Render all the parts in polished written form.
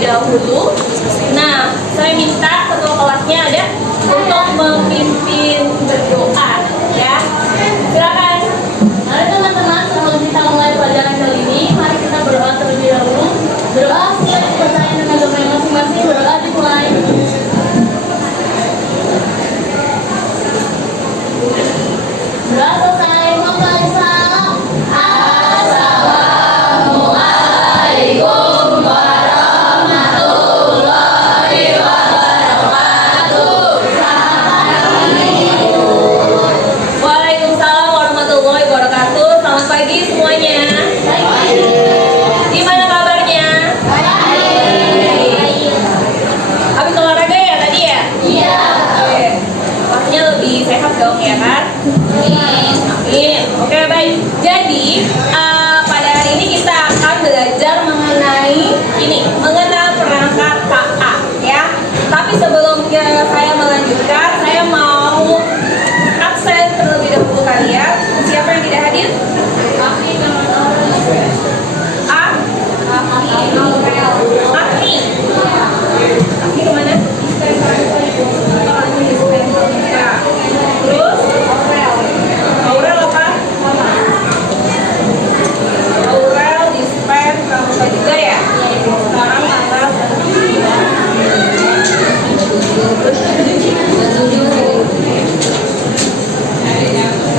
terlebih dahulu. Nah, saya minta ketua kelasnya ada untuk memimpin berdoa, ya. Silakan. Mari teman-teman, sebelum kita mulai pelajaran kali ini, mari kita berdoa terlebih dahulu. Berdoa sesuai kepercayaan dengan domain masing-masing. Berdoa dimulai. Berdoa selesai. Mulai salam. Assalamualaikum warahmatullahi wabarakatuh. Waalaikumsalam warahmatullahi wabarakatuh. Selamat pagi semuanya. Gimana kabarnya? Baik. Habis olahraga ya tadi ya? Iya. Oke. Pastinya lebih sehat dong ya kan? Amin. Oke, baik. Jadi pada hari ini kita akan belajar mengenai mengenal perangkat KA, ya. Tapi sebelum saya melanjutkan, saya mau absen terlebih dahulu kalian. Siapa yang tidak hadir? Aki kemana? Terus Aurel apa? Aurel dispen pramuka juga ya? Sekarang tanggal 7.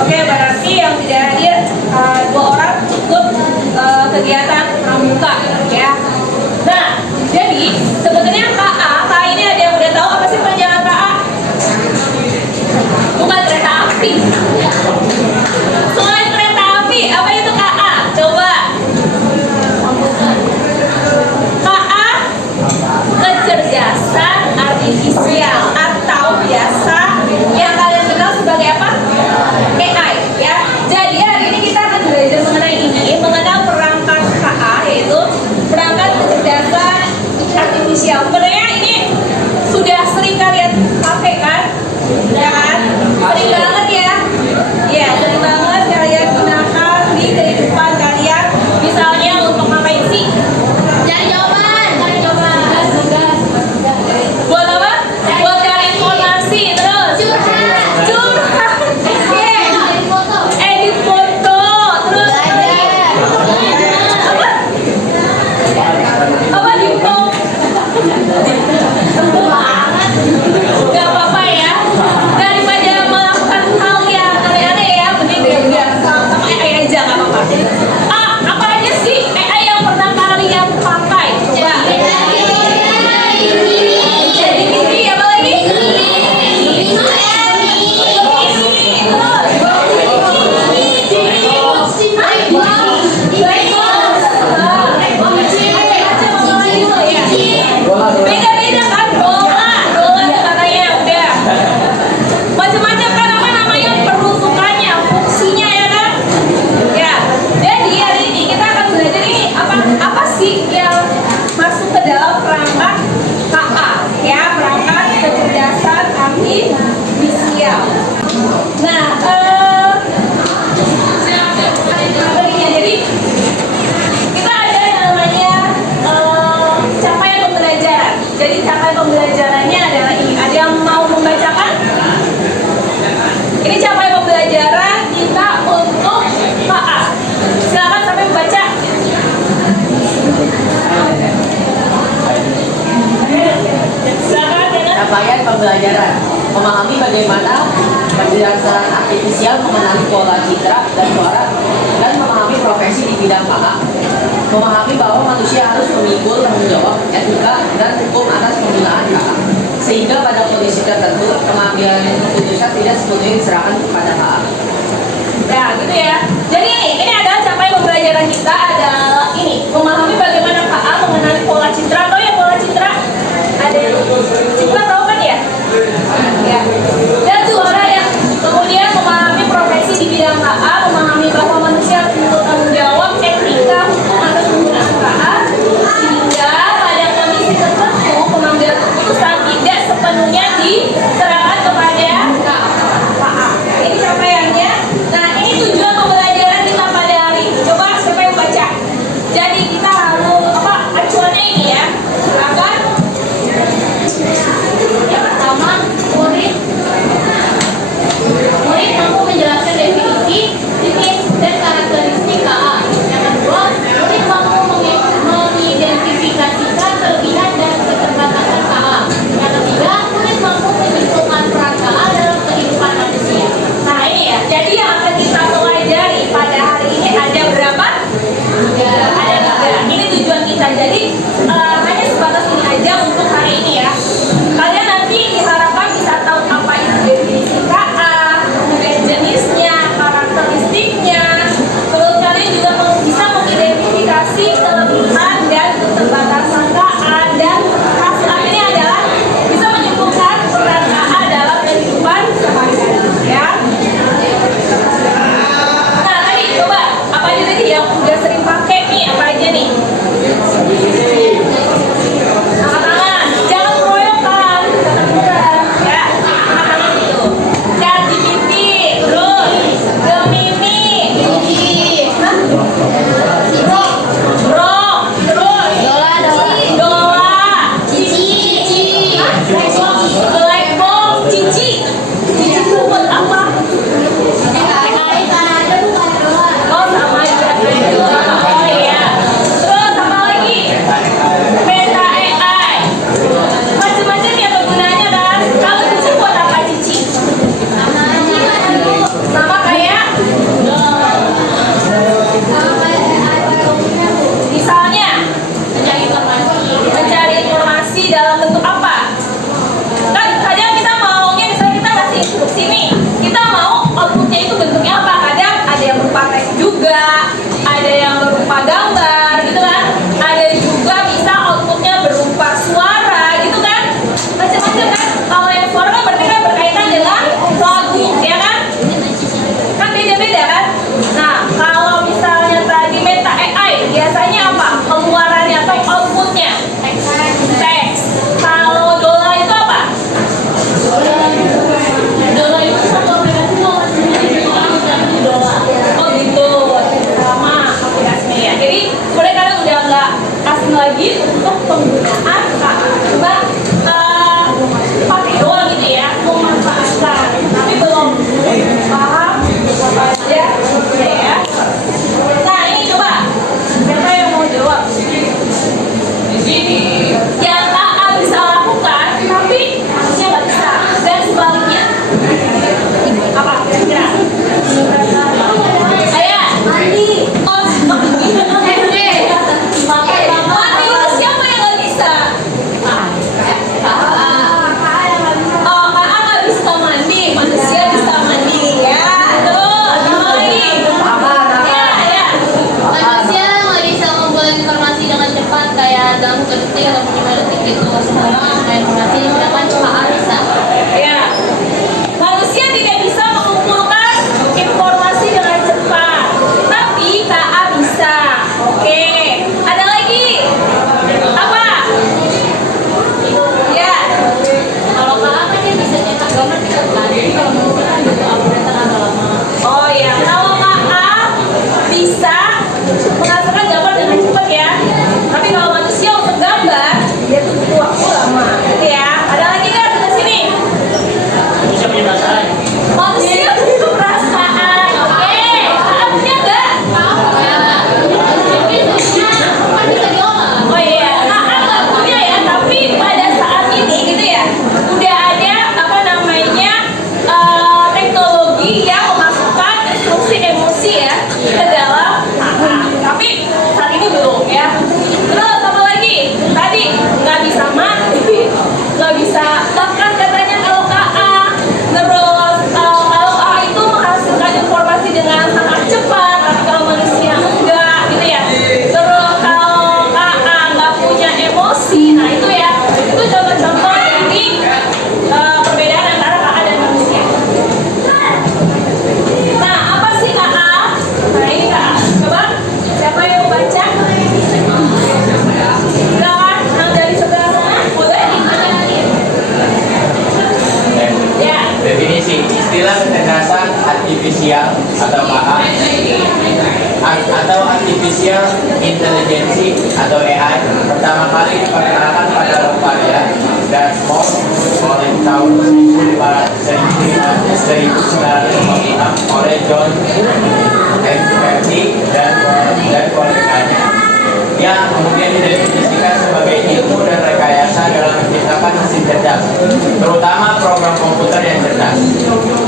Oke, berarti yang tidak hadir 2 orang ikut kegiatan pramuka, ya. Nah, jadi sebetulnya KA ini ada yang udah tahu apa sih panjangan KA? Bukan kereta api. Selain kereta api, apa itu KA? Coba. KA kecerdasan artifisial atau biasa yang kalian kenal sebagai apa? AI, ya. Jadi hari ini kita akan belajar mengenai mengenal perangkat KA, yaitu perangkat kecerdasan artifisial. Sebenarnya ini sudah sering kalian pakai kan? Ya kan? Sering banget ya? Ya, sering banget kalian gunakan di kehidupan kalian. Misalnya untuk ngapain sih? Cari jawaban. Buat apa? Buat cari informasi. Terus? Curhat. Oke. Edit foto. Terus? Apa Dito? Gak apa-apa ya. Daripada melakukan hal yang aneh-aneh ya, mending ya sama AI aja, gak apa-apa. Apa aja sih AI yang pernah kalian pakai? Coba. Jadi ini apa lagi? Beda-beda kan, dola katanya udah macam-macam kan, apa namanya peruntukannya, fungsinya ya kan, ya. Jadi hari ini kita akan belajar ini apa sih yang masuk ke dalam perangkat KA, ya, perangkat kecerdasan artifisial. Nah, jadi kita ada yang namanya capaian pembelajaran. Jadi capaian pembelajarannya adalah ini. Ada yang mau membacakan? Ini capaian pembelajaran kita untuk KA. Silakan sampai membaca. Silakan dengan Capaian pembelajaran: memahami bagaimana kecerdasan artifisial mengenali pola citra dan suara dan memahami profesi di bidang KA. Memahami bahwa manusia harus memikul tanggung jawab, etika, dan hukum atas penggunaan KA, sehingga pada kondisi tertentu pengambilan keputusan tidak sepenuhnya diserahkan kepada KA. ya, gitu ya. Jadi ini adalah capaian pembelajaran kita adalah ini, memahami bagaimana KA mengenali pola citra. Tahu ya pola citra? Ada citra, tahu kan ya? Ya. Dan suara ya. Kemudian memahami profesi di bidang KA, memahami bahwa manusia harus bertanggung jawab, etika, hukum atas penggunaan KA, sehingga pada kondisi tertentu pengambilan keputusan tidak sepenuhnya diserahkan kepada KA. Ini capaiannya. Nah, ini tujuan pembelajaran kita gimana gitu semua orang ada informasi sedangkan KA bisa. Ya, manusia tidak bisa mengumpulkan informasi dengan cepat, tapi KA bisa. Oke, ada lagi apa? Ya, Kalau KA kan dia bisa cetak gambar cepat kan. Jadi kalau manusia kan butuh update agak lama. oh ya, kalau KA bisa menghasilkan gambar dengan cepat ya. Tapi kalau manusia untuk gambar, dia tuh butuh waktu lama. Gitu ya. Ada lagi nggak sebelah sini? Bisa punya perasaan. Manusia punya perasaan. Oke, KA punya nggak? Kan bisa diolah. Oh iya, KA nggak punya ya. Tapi pada saat ini gitu ya, udah ada apa namanya teknologi yang memasukkan instruksi emosi ya ke dalam KA. Tapi saat ini belum ya. Terus apa lagi? Tadi nggak bisa mati, nggak bisa bahkan katanya kalau KA. Terus kalau KA itu menghasilkan informasi dengan sangat cepat, tapi kalau manusia enggak gitu ya. Terus kalau KA nggak punya emosi, nah itu ya, itu contoh-contoh dari perbedaan antara KA dan manusia. Nah, apa sih KA? Nah, ini KA. Coba, siapa yang mau baca? Silakan, yang dari sebelah sana, boleh? Ya. Definisi istilah kecerdasan artifisial atau KA atau artificial intelligence atau AI pertama kali diperkenalkan pada Lovaria dan Moss oleh tahun 1956 oleh John McCarthy dan koleganya yang kemudian didefinisikan sebagai ilmu dan rekayasa dalam menciptakan mesin cerdas, terutama program komputer yang cerdas.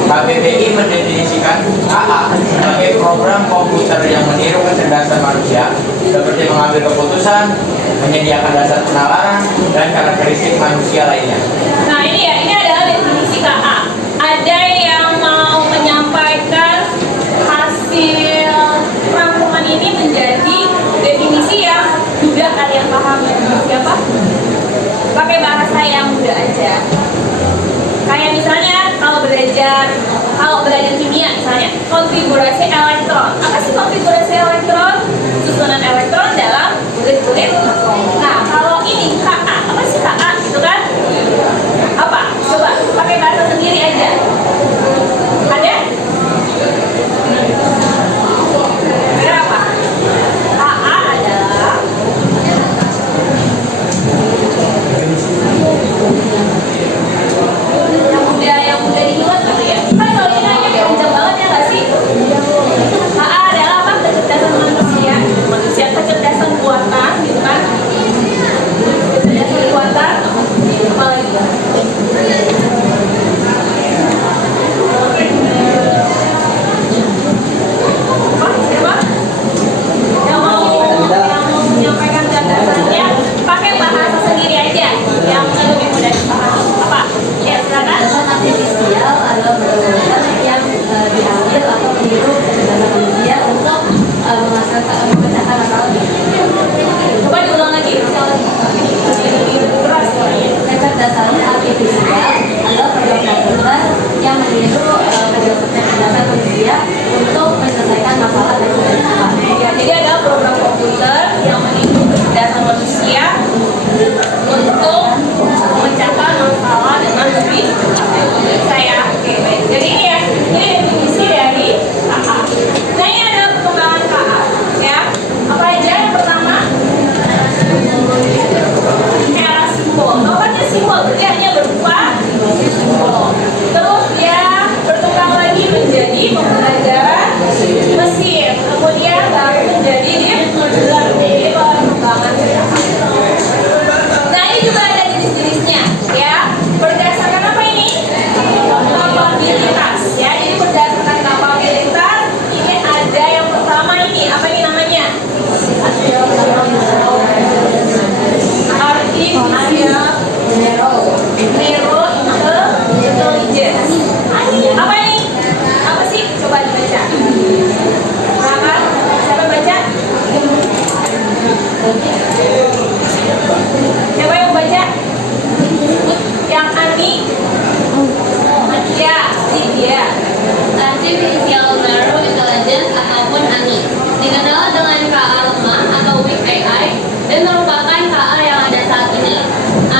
KBBI mendefinisikan KA sebagai program komputer yang meniru kecerdasan manusia, seperti mengambil keputusan, menyediakan dasar penalaran, dan karakteristik manusia lainnya. Nah ini ya, ini adalah definisi KA. Ada yang mau menyampaikan hasil rangkuman ini menjadi definisi yang mudah kalian pahami. Siapa? Pakai bahasa yang mudah aja. Kayak misalnya kalau belajar kimia misalnya, konfigurasi elektron. Apa sih konfigurasi elektron? Susunan elektron dalam bulir-bulir atom. Nah, kalau ini KA, apa sih KA gitu kan? Apa? Coba pakai bahasa sendiri aja. Ada? Kira apa? KA adalah yang mudah diingat gitu ya. Kan kalau ini nanya panjang banget ya nggak sih? KA adalah apa? Kecerdasan manusia, kecerdasan buatan gitu kan?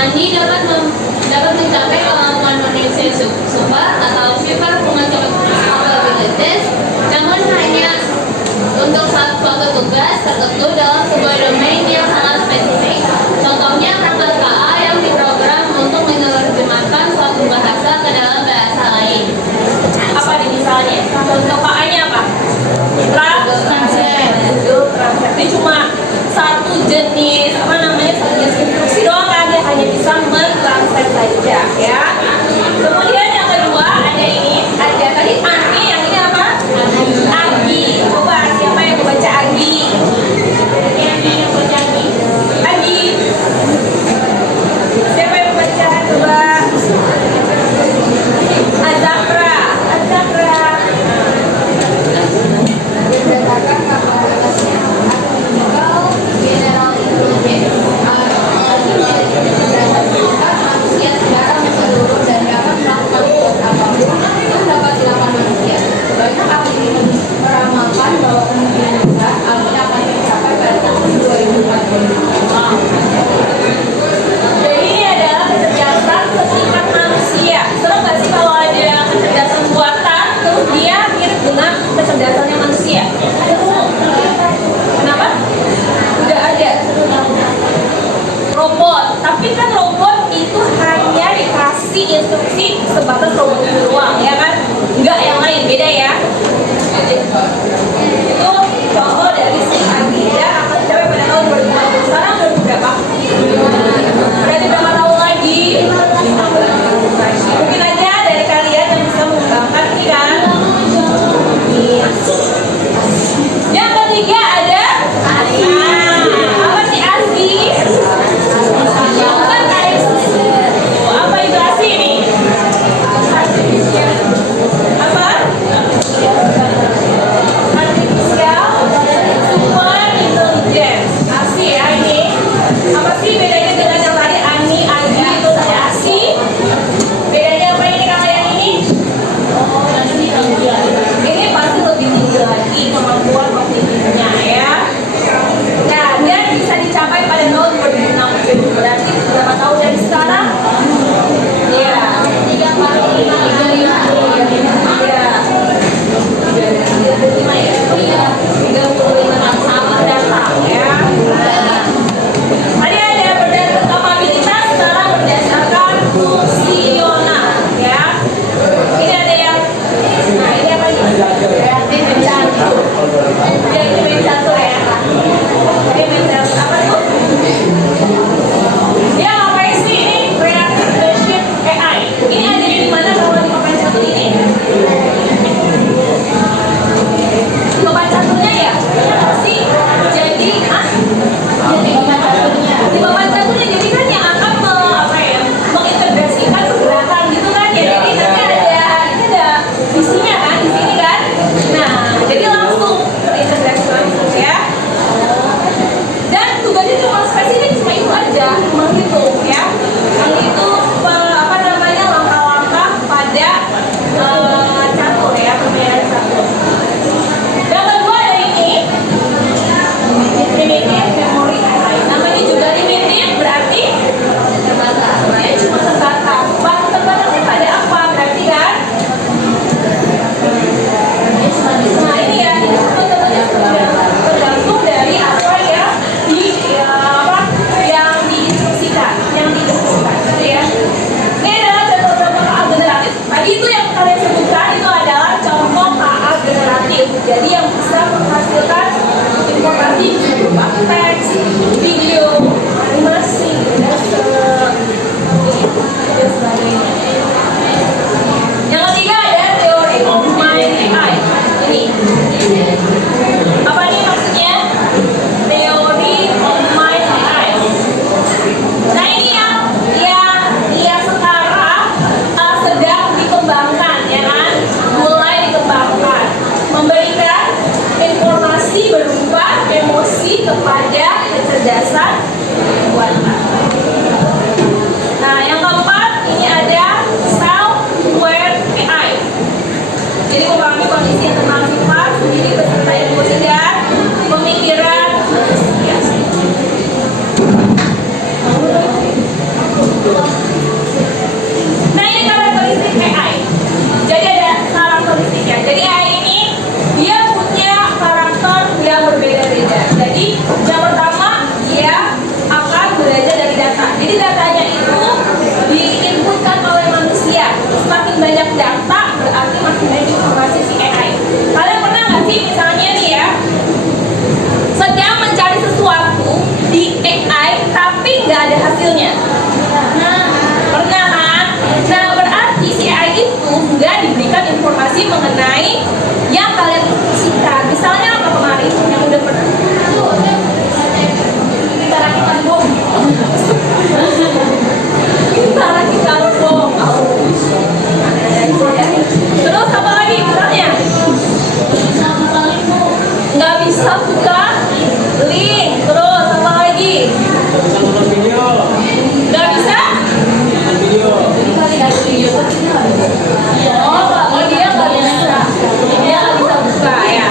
Andi dapat mencapai kemampuan manusia super atau super capabilities, namun hanya untuk suatu tugas tertentu dalam sebuah domain yang sangat spesifik. Contohnya perangkat KA yang diprogram untuk menerjemahkan suatu bahasa ke dalam bahasa lain. Apa nih misalnya? Contoh KA-nya apa? Translate. Ini cuma satu jenis satu jenis instruksi doang kan, dia hanya bisa mentranslate saja ya. Kemudian yang kedua ada ini, ada tadi Agi, yang ini apa? Agi. Coba siapa yang membaca Agi? Agi. Siapa yang membaca? Coba. Azakra. Berdasarkan kapasitasnya, general intelligence, manusia secara menyeluruh dan dapat melakukan tugas apapun yang dapat dilakukan manusia. Banyak ahli meramalkan bahwa kemungkinan besar hal ini akan tercapai pada tahun 2040. Jadi ini adalah kecerdasan setingkat manusia. Seru nggak sih kalau ada kecerdasan buatan terus dia mirip dengan kecerdasannya manusia? Kenapa? Udah ada robot, tapi kan robot itu hanya dikasih instruksi sebatas robot itu doang, ya kan? Nggak yang lain, beda ya. Itu contoh dari si Agi ya, akan dicapai pada tahun 2040. Sekarang udah berapa? Berarti berapa tahun lagi? Mungkin aja dari kalian yang bisa mengembangkan ini kan. Yang ketiga ada ASI. Apa sih ASI? Bukan ASI. Apa itu ASI ini? Apa? data berarti makin banyak informasi si AI. Kalian pernah nggak sih misalnya nih ya, sedang mencari sesuatu di AI tapi nggak ada hasilnya? Nah, pernah kan? Nah, berarti si AI itu nggak diberikan informasi mengenai yang kalian instruksikan. Misalnya apa kemarin yang udah pernah? Kita rakitan bom. Kita rakitan bom. Terus apa lagi misalnya? Nggak bisa buka link. Terus apa lagi? Nonton video. Nggak bisa? Nonton video. Oh, dia nggak bisa. Dia nggak bisa buka ya.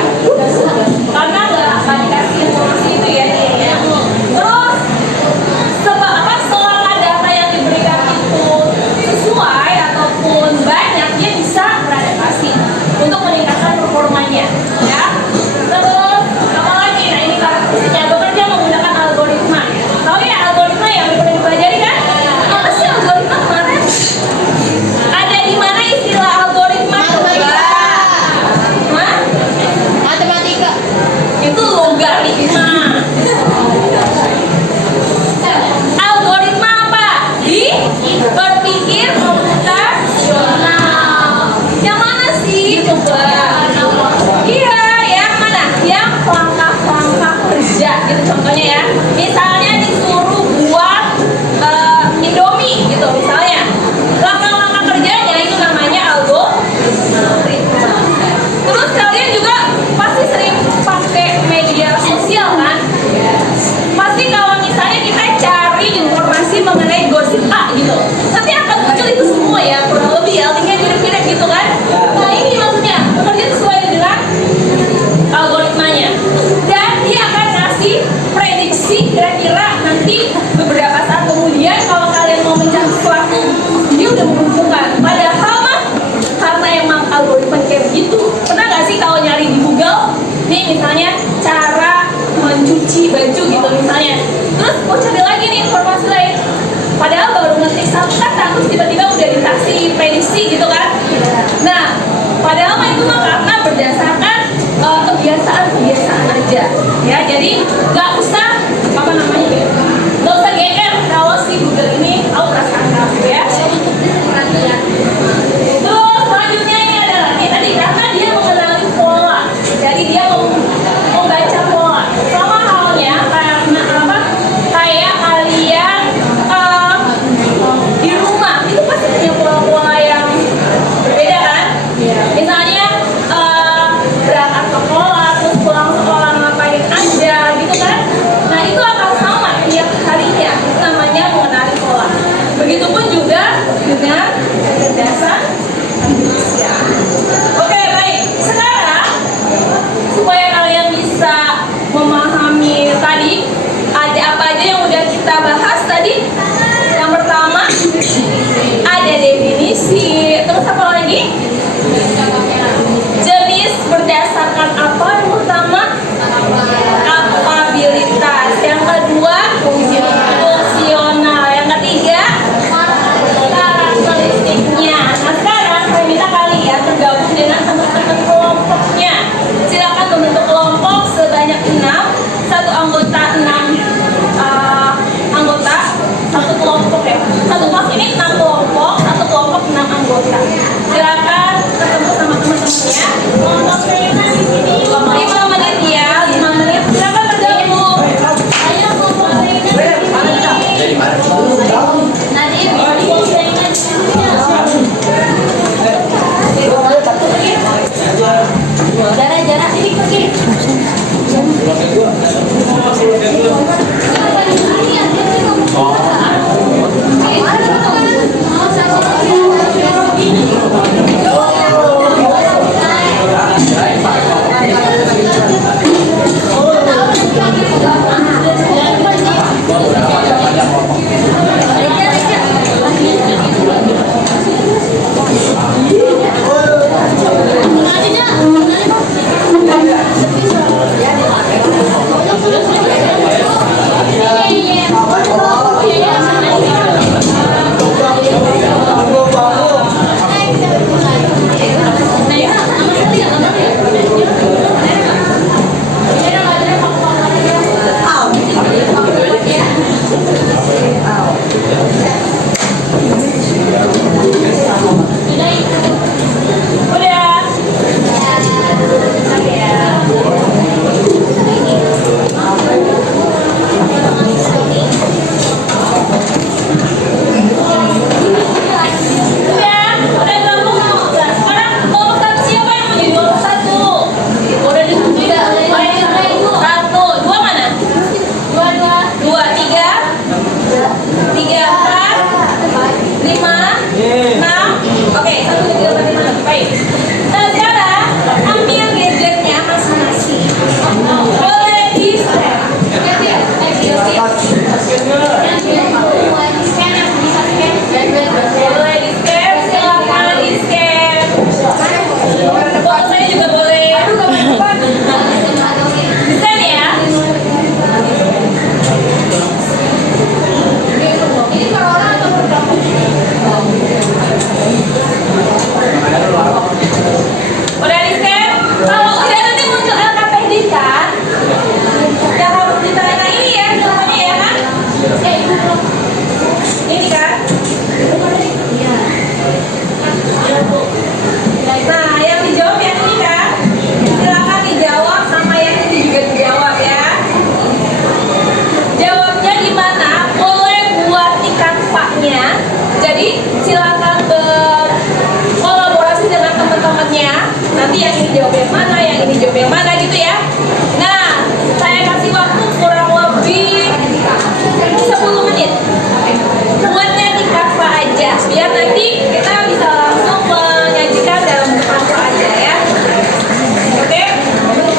Karena nggak dikasih informasi itu ya. Terus selama data yang diberikan itu sesuai ataupun banyak, dia bisa beradaptasi untuk meningkatkan performanya ya. Terus apa lagi? Nah, ini karakteristiknya bekerja menggunakan algoritma. Tahu ya algoritma yang pernah dipelajari kan? Apa sih algoritma kemarin? Ada di mana istilah algoritma? Hah? Matematika. Itu logaritma. Algoritma apa? Berpikir komputasional. Yang mana sih? Coba. Iya, yang mana? Yang langkah-langkah kerja. Gitu contohnya ya. Misalnya disuruh buat Indomie gitu misalnya. Langkah-langkah kerjanya itu namanya algoritma. Terus kalian juga pasti sering pakai media sosial kan? Pasti kalau misalnya kita cari informasi mengenai gosip A gitu, nanti akan muncul itu semua ya, kurang lebih ya, linknya mirip-mirip gitu kan? Nah ini maksudnya, bekerja sesuai dengan algoritmanya. Dan dia akan ngasih prediksi kira-kira nanti beberapa saat kemudian kalau kalian mau mencari sesuatu, dia udah menghubungkan. Padahal mah, karena emang algoritma kayak begitu. Pernah nggak sih kalau nyari di Google, nih misalnya cara mencuci baju gitu misalnya, terus mau cari lagi nih informasi lain, padahal baru ngetik satu kata terus tiba-tiba udah dikasih prediksi gitu kan? Nah, padahal mah itu mah karena berdasarkan kebiasaan aja ya, jadi nggak usah apa namanya ya, nggak usah GR kalau si Google ini tahu perasaan kamu ya. Terus selanjutnya ini adalah nih tadi karena dia mengenali pola, jadi dia membaca pola. Sama halnya karena apa? Kayak kalian Baik. Nah, sekarang ambil gadgetnya masing-masing. Boleh di-scan. Boleh di-scan, silakan di-scan. Foto saya juga boleh. Di-scan ya. Udah di-scan? Kalau udah nanti muncul LKPD kan? Yang harus ditanya ini ya, namanya ya kan? Ini kan? Nah, yang dijawab yang ini kan? Silakan dijawab sama yang ini juga dijawab ya. Jawabnya gimana? Boleh buat di Canva-nya. Jadi silakan berkolaborasi dengan teman-temannya. Nanti yang ini jawab yang mana, yang ini jawab yang mana gitu ya. Nah, saya kasih waktu kurang lebih 10 menit. Buatnya di Canva aja, biar nanti kita bisa langsung menyajikan dalam Canva aja ya. Oke?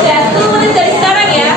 Ya, 10 menit dari sekarang ya.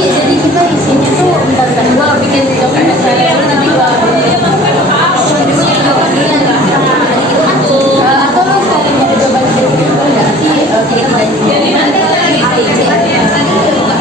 Jadi kita isinya tuh bentar-bentar gua bikin dokumen saya nanti gua atau lu sekalian nyari jawaban dari situ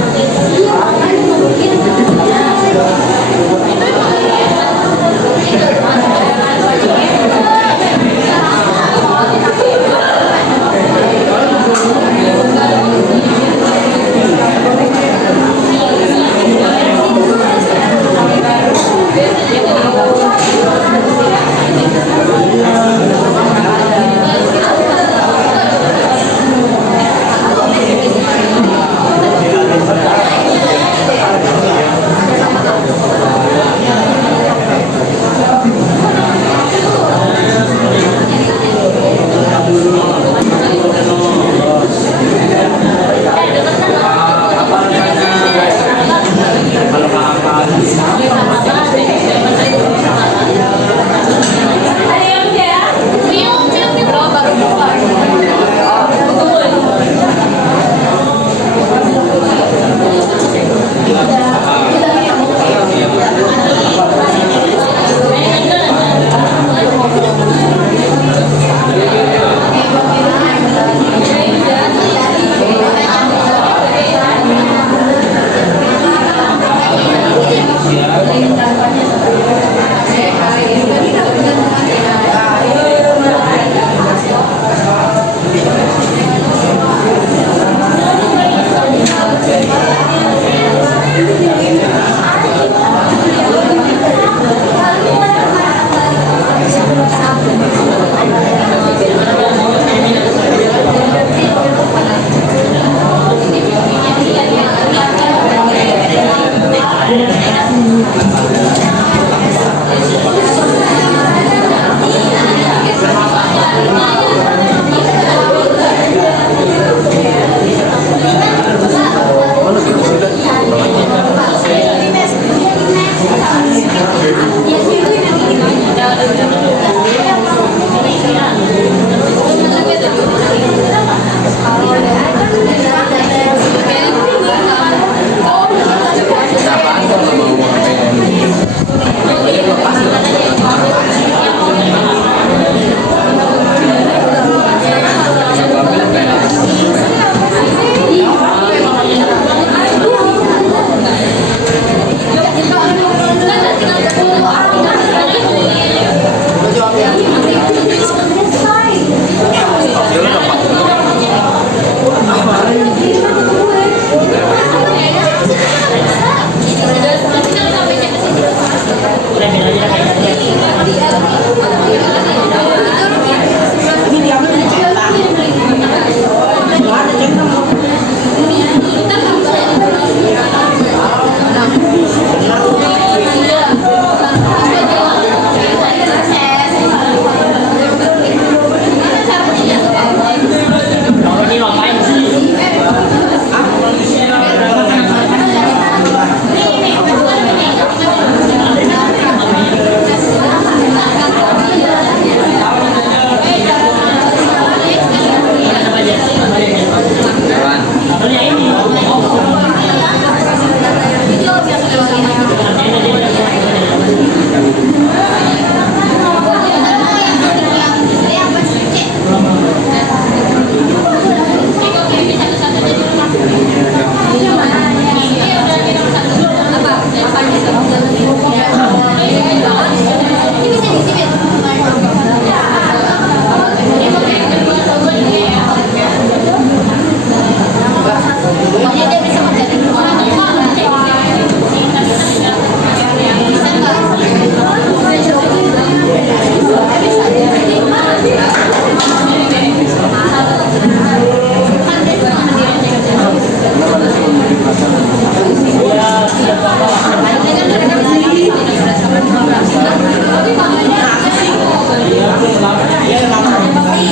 nanti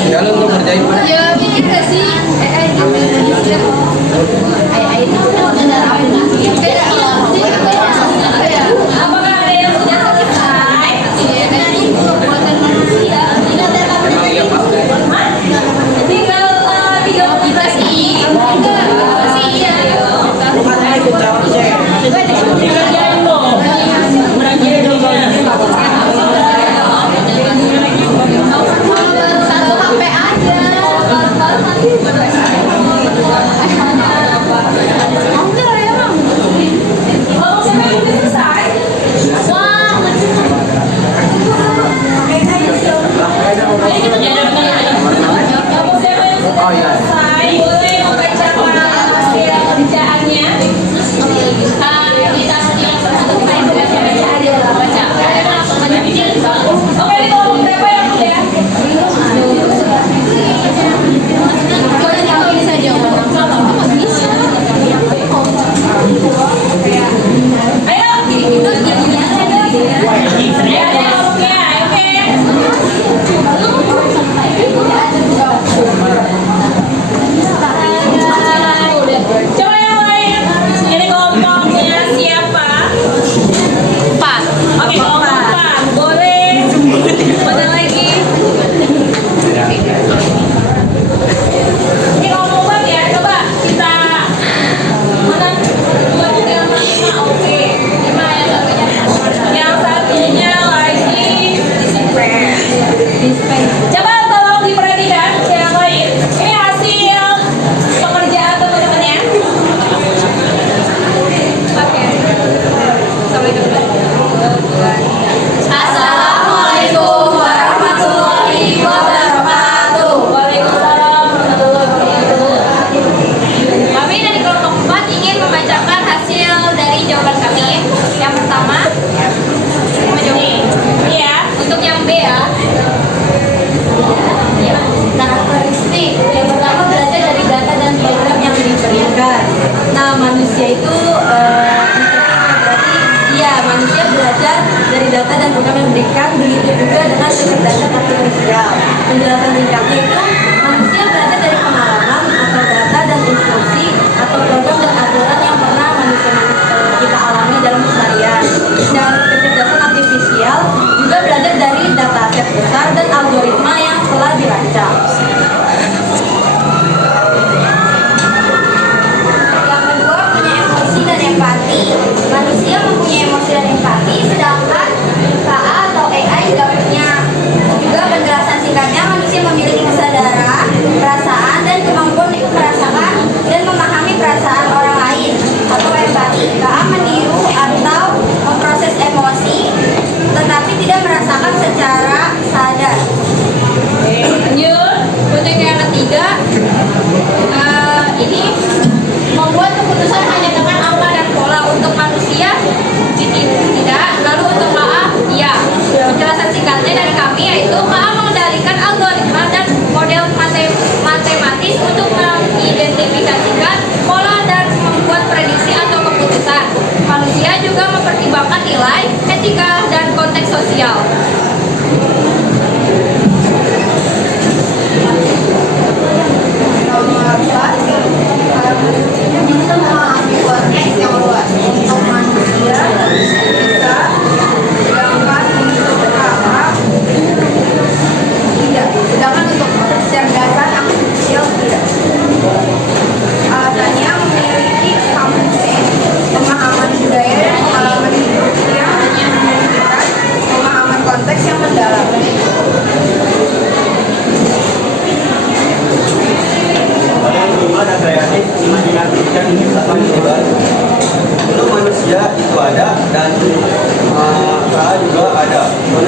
Kalau untuk kerjain Ya, mikir gak sih? Itu beda apa ya? Apakah ada yang sudah selesai? Dari buatan manusia. Tidak ada emang iya Pak. Tinggal 13 nih. Masih iya. Tinggal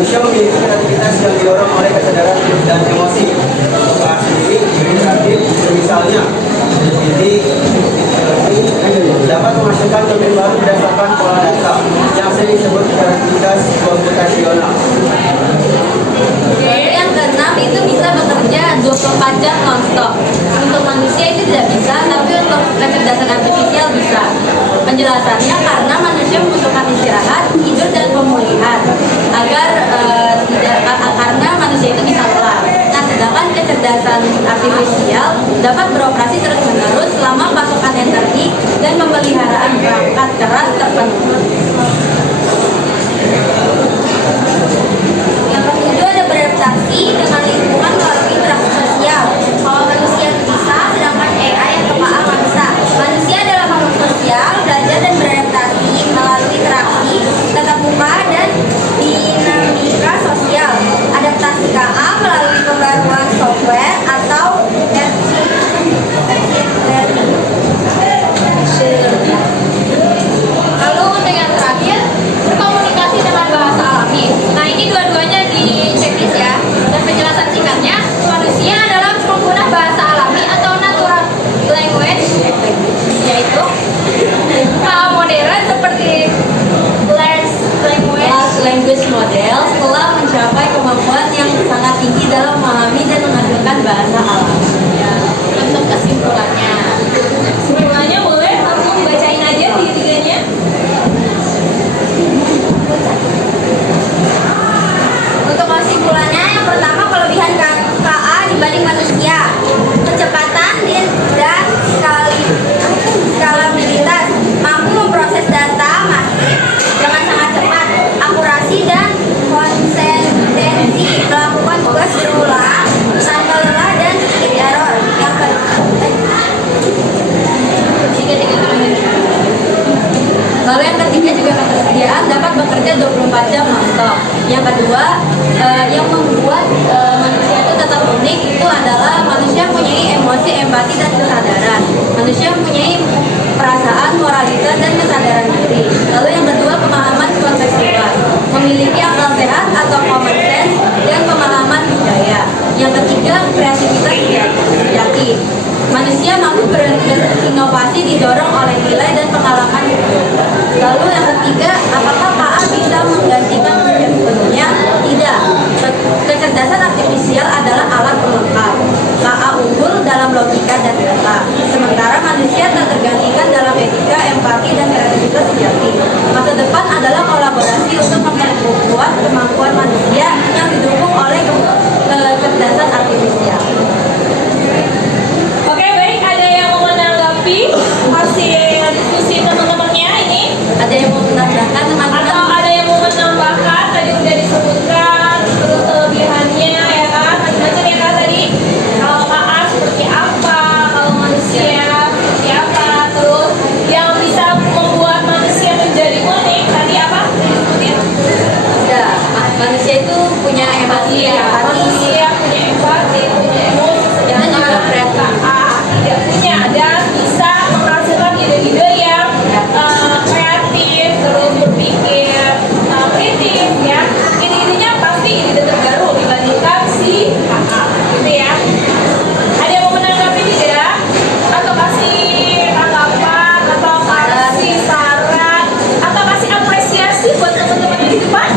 Manusia memiliki kreativitas yang didorong oleh kesadaran dan emosi untuk kelas sendiri, kreatif, misalnya jadi dapat menghasilkan domain baru berdasarkan pola data yang sering disebut kreativitas komputasional. Yang keenam itu bisa bekerja 24 jam non-stop. Untuk manusia itu tidak bisa, tapi untuk kecerdasan artifisial bisa. Penjelasannya karena manusia membutuhkan istirahat, tidur dan pemulihan agar karena manusia itu bisa lelah. Nah, sedangkan kecerdasan artifisial dapat beroperasi terus-menerus selama pasokan energi dan pemeliharaan perangkat keras terpenuhi. Yang ketujuh ada beradaptasi dengan lingkungan melalui interaksi sosial. Kalau manusia bisa, sedangkan AI yang kepala bangsa. Manusia adalah makhluk sosial, belajar dan beradaptasi melalui interaksi, tatap muka dan dinamika sosial. Adaptasi KA melalui pembaruan software atau Lalu untuk yang terakhir, berkomunikasi dengan bahasa alami. Nah, ini dua-duanya di checklist ya. Dan penjelasan singkatnya, manusia adalah pengguna bahasa alami atau natural language, yaitu modern seperti large language model setelah mencapai kemampuan yang sangat tinggi dalam memahami dan menghasilkan bahasa alami. untuk kesimpulannya. Semuanya boleh langsung bacain aja tiga-tiganya. Untuk kesimpulannya, yang pertama kelebihan KA dibanding manusia, kecepatan dan skalabilitas, mampu memproses data masif dengan sangat cepat, akurasi dan konsistensi, melakukan tugas berulang tanpa lelah dan sedikit error. Lalu yang ketiga juga ketersediaan dapat bekerja 24 jam non-stop. Yang kedua, yang membuat manusia itu tetap unik itu adalah manusia mempunyai emosi, empati, dan kesadaran. Manusia mempunyai perasaan, moralitas, dan kesadaran diri. Lalu yang kedua, pemahaman konteks luas, memiliki akal sehat atau common sense, dan pemahaman budaya. Yang ketiga, kreativitas sejati. Manusia mampu berinovasi didorong oleh nilai dan pengalaman hidup. Lalu yang ketiga, apakah KA bisa menggantikan manusia sepenuhnya? Tidak. Kecerdasan artifisial adalah alat pelengkap. KA unggul dalam logika dan data. Sementara manusia tak tergantikan dalam etika, empati, dan kreativitas sejati. Masa depan adalah kolaborasi untuk memperkuat kemampuan manusia yang didukung oleh kecerdasan artifisial. Oke, baik. Ada yang mau menanggapi hasil diskusi teman-temannya ini? Ada yang mau menambahkan teman-teman? Atau ada yang mau menambahkan? Tadi udah disebutkan terus kelebihannya ya kan? Macam-macam ya kan tadi? Kalau KA seperti apa? Kalau manusia seperti apa? Terus yang bisa membuat manusia menjadi unik tadi apa? Disebutin? Ya, manusia itu punya empati, Manusia punya empati, punya emosi, dan juga kreatif. tidak punya dan bisa menghasilkan ide-ide yang kreatif, terus berpikir kritis ya. Ide-idenya pasti ide terbaru dibandingkan si kakak, gitu ya. Ada yang mau menanggapi tidak? Atau kasih tanggapan, atau kasih saran, atau kasih apresiasi buat teman-teman di depan?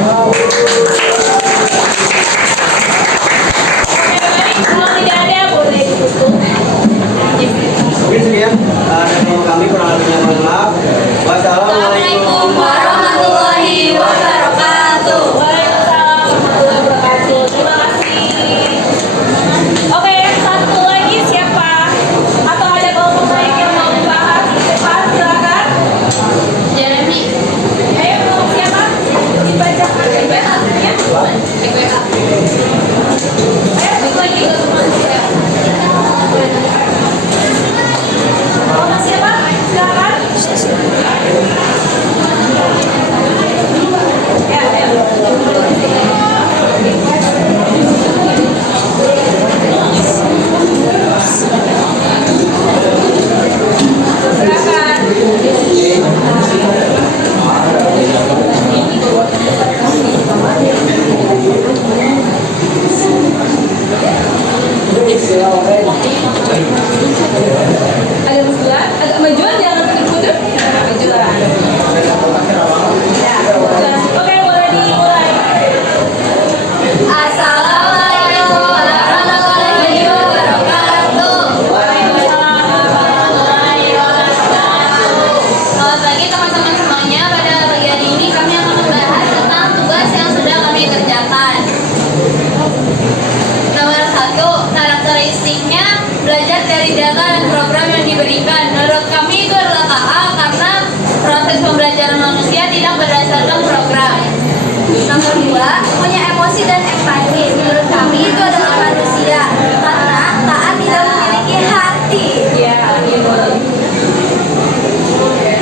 kedua, punya emosi dan empati. Menurut kami itu adalah manusia karena taat tidak memiliki hati. Ya,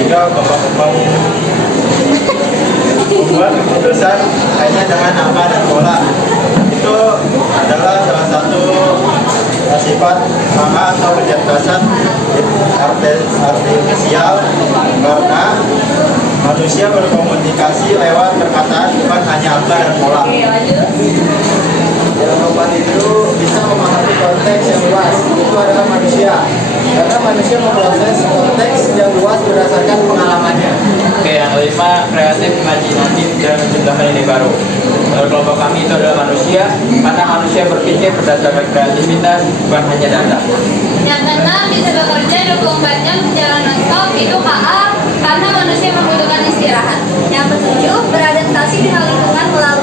Tiga, membuat keputusan hanya dengan angka dan pola. Itu adalah salah satu sifat AA atau kecerdasan artifisial, karena manusia berkomunikasi lewat perkataan bukan hanya angka dan pola. Oke, lanjut. Yang keempat itu bisa memahami konteks yang luas, itu adalah manusia, karena manusia memproses konteks yang luas berdasarkan pengalamannya. Oke, yang kelima, kreatif, imajinatif, dan menciptakan ide baru. Menurut kelompok kami itu adalah manusia, karena manusia berpikir berdasarkan kreativitas, bukan hanya data. Yang keenam, bisa bekerja 24 jam secara non-stop, itu KA, karena manusia membutuhkan istirahat. Yang ketujuh, beradaptasi dengan lingkungan melalui